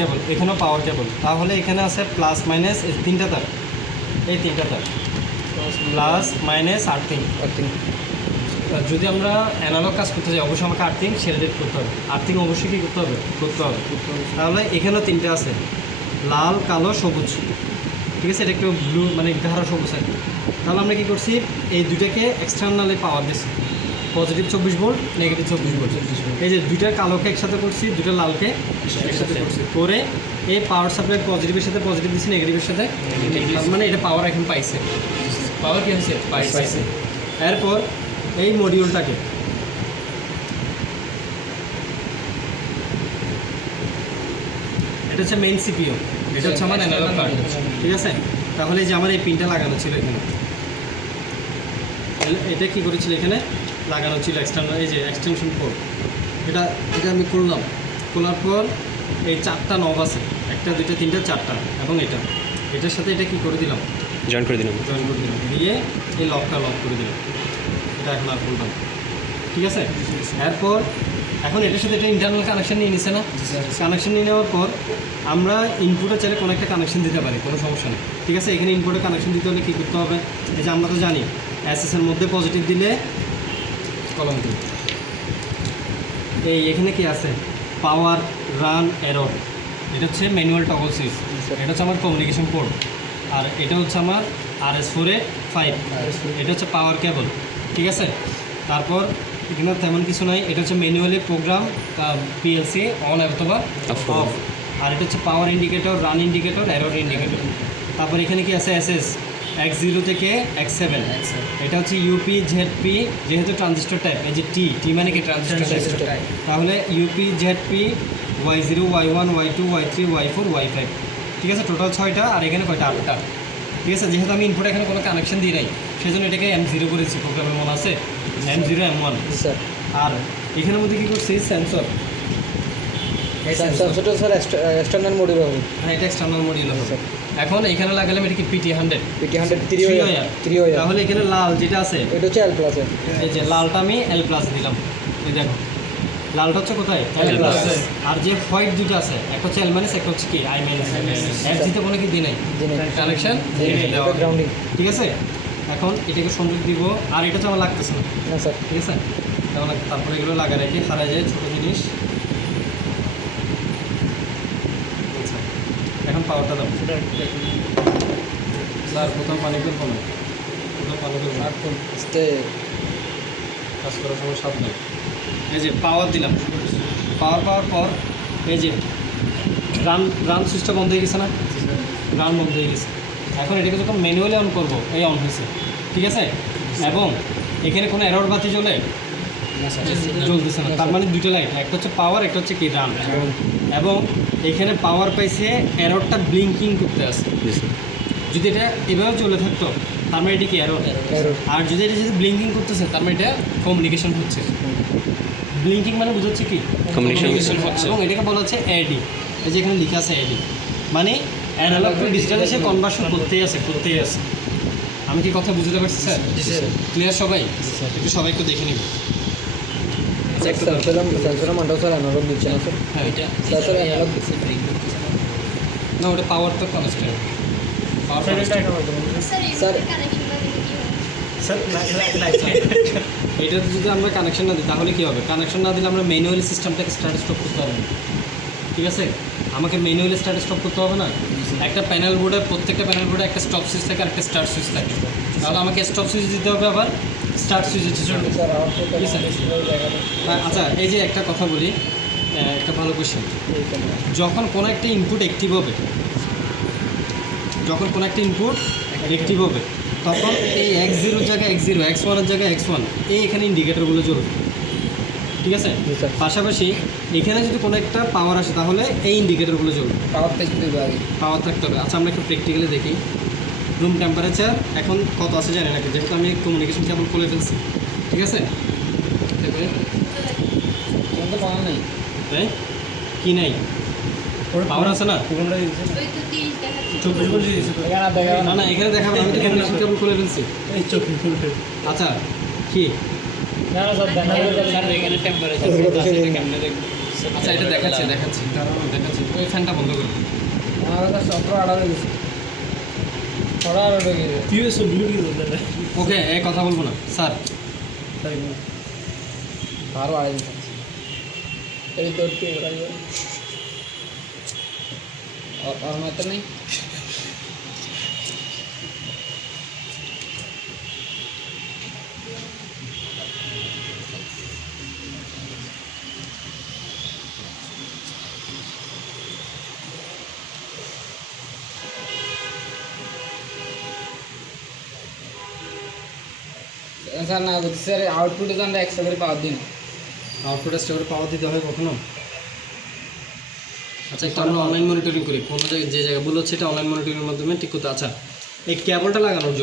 কেবল, এখানেও পাওয়ার কেবল। তাহলে এখানে আছে প্লাস মাইনাস এই তিনটা তার, এই তিনটা তার প্লাস মাইনাস আর্থিং। যদি আমরা অ্যানালগ কাজ করতে যাই অবশ্যই আমাকে আর্থিং শেলডেড করতে হবে, আর্থিং অবশ্যই কী করতে হবে, করতে হবে। তাহলে এখানেও তিনটে আছে, লাল কালো সবুজ, ঠিক আছে, এটা একটু ব্লু মানে গাঢ় সবুজ আর কি। তাহলে আমরা কী করছি, এই দুটাকে এক্সটার্নালি পাওয়ার দিচ্ছি, পজিটিভ 24 ভোল্ট, নেগেটিভ 24 ভোল্ট। এই যে দুইটা কালোকে একসাথে করছি, দুটো লালকে একসাথে করছি, করে এই পাওয়ার সাপ্লাই পজিটিভের সাথে পজিটিভ দিচ্ছি, নেগেটিভের সাথে নেগেটিভ, মানে এটা পাওয়ার এখন পাইছে, পাওয়ার কী হয়েছে, পাইছে। এরপর এই মডিউলটাকে এটা হচ্ছে মেইন সিপিইউ, এটা হচ্ছে আমার অ্যানালগ কার্ড, ঠিক আছে। তাহলে যে আমার এই পিনটা লাগানো ছিল এখানে, এটা কী করেছিল, এখানে লাগানো ছিল এক্সটার্নাল, এই যে এক্সটেনশন পোর্ট, এটা আমি করলাম, খোলার পর এই চারটা নব আছে, একটা দুইটা তিনটা চারটা, এবং এটার সাথে এটা কী করে দিলাম, জয়েন করে দিলাম, দিয়ে এই লকটা লক করে দিলাম, এটা এখন আর খুললাম, ঠিক আছে। এরপর এখন এটার সাথে এটা ইন্টারনাল কানেকশান নিয়ে নিছে না, কানেকশান নিয়ে নেওয়ার পর আমরা ইনপুটে চাইলে কোনো একটা কানেকশন দিতে পারি, কোনো সমস্যা নেই, ঠিক আছে। এখানে ইনপুটে কানেকশন দিতে হলে কী করতে হবে, এই যে আমরা তো জানি এসএসের মধ্যে পজিটিভ দিলে কলম দিই, এই এখানে কি আছে পাওয়ার রান এরর, এটা হচ্ছে ম্যানুয়াল টগল সুইচ, এটা হচ্ছে আমার কমিউনিকেশন পোর্ট, আর এটা হচ্ছে আমার RS485, এটা হচ্ছে পাওয়ার কেবল, ঠিক আছে। তারপর এখানে তেমন কিছু নাই, এটা হচ্ছে ম্যানুয়ালি প্রোগ্রাম PLC অন অথবা অফ, আর এটা হচ্ছে power indicator, run indicator, error indicator. তারপর এখানে কি আছে SS X0 থেকে X7, এটা হচ্ছে UP ZP, যেহেতু ট্রানজিস্টর টাইপ, এই যে টি মানে কি ট্রানজিস্টর টাইপ, তাহলে UP ZP Y0 Y1 Y2 Y3 Y4 Y5, ঠিক আছে। টোটাল 6টা, আর এখানে কয়টা, 8টা, ঠিক আছে। যেহেতু আমি ইনপুটে এখানে কোনো কানেকশন দিই নাই, সেই জন্য এটাকে M0 করেছি, প্রোগ্রামে মনে আছে M0 M1, আর এখানের মধ্যে কী করছি, সেন্সর, সেন্সরটা স্যার এক্সটার্নাল মডিউল হবে, হ্যাঁ এটা এক্সটার্নাল মডিউল হবে। এখন এখানে লাগালাম এটা কি PT100 3 ওয়্যার, তাহলে এখানে লাল যেটা আছে এটা হচ্ছে L+, এই যে লালটা আমি L+ দিলাম, এই দেখো লালটা হচ্ছে কোথায়, L+, আর যে হোয়াইট দুটো আছে, একটা হচ্ছে L-, একটা হচ্ছে কি I-, FG-তে কোনো কি দিই নাই, কানেকশন গ্রাউন্ডিং, ঠিক আছে। এখন এটাকে সংযোগ দিব, আর এটা তো আমার লাগতেছে না, না স্যার, ঠিক আছে। তারপরে এগুলো লাগা রেখে হারা যায় ছোটো জিনিস। আচ্ছা এখন পাওয়ারটা দাও স্যার, কোথাও পানি ফেল কমে, কোথাও পানি ফেল কাজ করার সময় সাবধান। এই যে পাওয়ার দিলাম, পাওয়ার পর এই যে রান সুইচটা বন্ধ হয়ে গেছে না, রান বন্ধ হয়ে গেছে। এখন এটাকে যখন ম্যানুয়ালি অন করবো, এই অন হয়েছে, ঠিক আছে। এবং এখানে কোনো এরর বাতি জ্বলে জ্বলতেছে না, তার মানে দুটো লাইট, একটা হচ্ছে পাওয়ার, একটা হচ্ছে কি রান। এবং এখানে পাওয়ার পাইছে, এররটা ব্লিঙ্কিং করতে আছে, যদি এটা এভাবে চলে থাকতো তার মানে এটা কি এরর, আর যদি এটা যদি ব্লিঙ্কিং করতেছে তার মানে এটা কমিউনিকেশন হচ্ছে। ব্লিঙ্কিং মানে বুঝাচ্ছে কি কমিউনিকেশন হচ্ছে, এবং এটাকে বলা হচ্ছে AD, এই যে এখানে লেখা আছে AD, মানে অ্যানালগ টু ডিজিটাল এসে কনভার্সন করতেই আছে। আমি কি কথা বুঝতে পারছি স্যার? ক্লিয়ার সবাই? একটু সবাইকে দেখে নিব। সেন্সর মানটাও স্যার অ্যানালগ দিচ্ছে না স্যার, হ্যাঁ এটা স্যার অ্যানালগ না, ওটা পাওয়ার তো কনস্ট্যান্ট, পাওয়ার স্যার এইটাতে যদি আমরা কানেকশন না দিই তাহলে কী হবে, কানেকশন না দিলে আমরা ম্যানুয়ালি সিস্টেমটাকে স্টার্ট স্টপ করতে হবে না, ঠিক আছে। আমাকে ম্যানুয়ালি স্টার্ট স্টপ করতে হবে না। একটা প্যানেল বোর্ডে, প্রত্যেকটা প্যানেল বোর্ডে একটা স্টপ সুইচ থাকে আর একটা স্টার্ট সুইচ থাকে, তাহলে আমাকে স্টপ সুইচ দিতে হবে, আবার স্টার্ট সুইচ দিতে হবে। আচ্ছা এই যে একটা কথা বলি, একটা ভালো কোয়েশ্চেন, যখন কোনো একটা ইনপুট অ্যাক্টিভ হবে, তখন এই X0 জায়গায় X0, X1 এর জায়গায় X1, এই এখানে ইন্ডিকেটরগুলো জ্বলবে, ঠিক আছে। পাশাপাশি এখানে যদি কোনো একটা পাওয়ার আসে তাহলে এই ইন্ডিকেটরগুলো জ্বলবে, পাওয়ার থাকতে হবে। আচ্ছা আমরা একটু প্র্যাকটিক্যালি দেখি। রুম টেম্পারেচার এখন কত আছে জানি নাকি, যেহেতু আমি কমিউনিকেশন কেবল খুলে ফেলছি, ঠিক আছে। তাই কি নাই, পাওয়ার আছে না, না এখানে দেখাবো, আমি তো কমিউনিকেশন কেবল খুলে ফেলছি। আচ্ছা কি আচ্ছা এটা দেখাচ্ছি ওই ফ্যানটা বন্ধ করুন। আমার কাছে সফটওয়্যার আড়া হয়ে গেছে থোড়া আড়া হয়ে গেছে কি হয়েছে ব্লুটুথ দাদা ওকে এই কথা বলবো না স্যার। তাই না আরও আড়াই দিতে এই তোরতে আর মাত্র নেই স্যার না বলছি স্যার আউটপুটে তো আমরা এক্সট্রা করে পাওয়ার দিন আউটপুট স্টোরে পাওয়ার দিতে হয় কখনো? আচ্ছা একটু আমরা অনলাইন মনিটরিং করি, কোনো জায়গায় যে জায়গায় ভুল হচ্ছে এটা অনলাইন মনিটরিংয়ের মাধ্যমে ঠিক করতে। আচ্ছা এই কেবলটা লাগানোর জন্য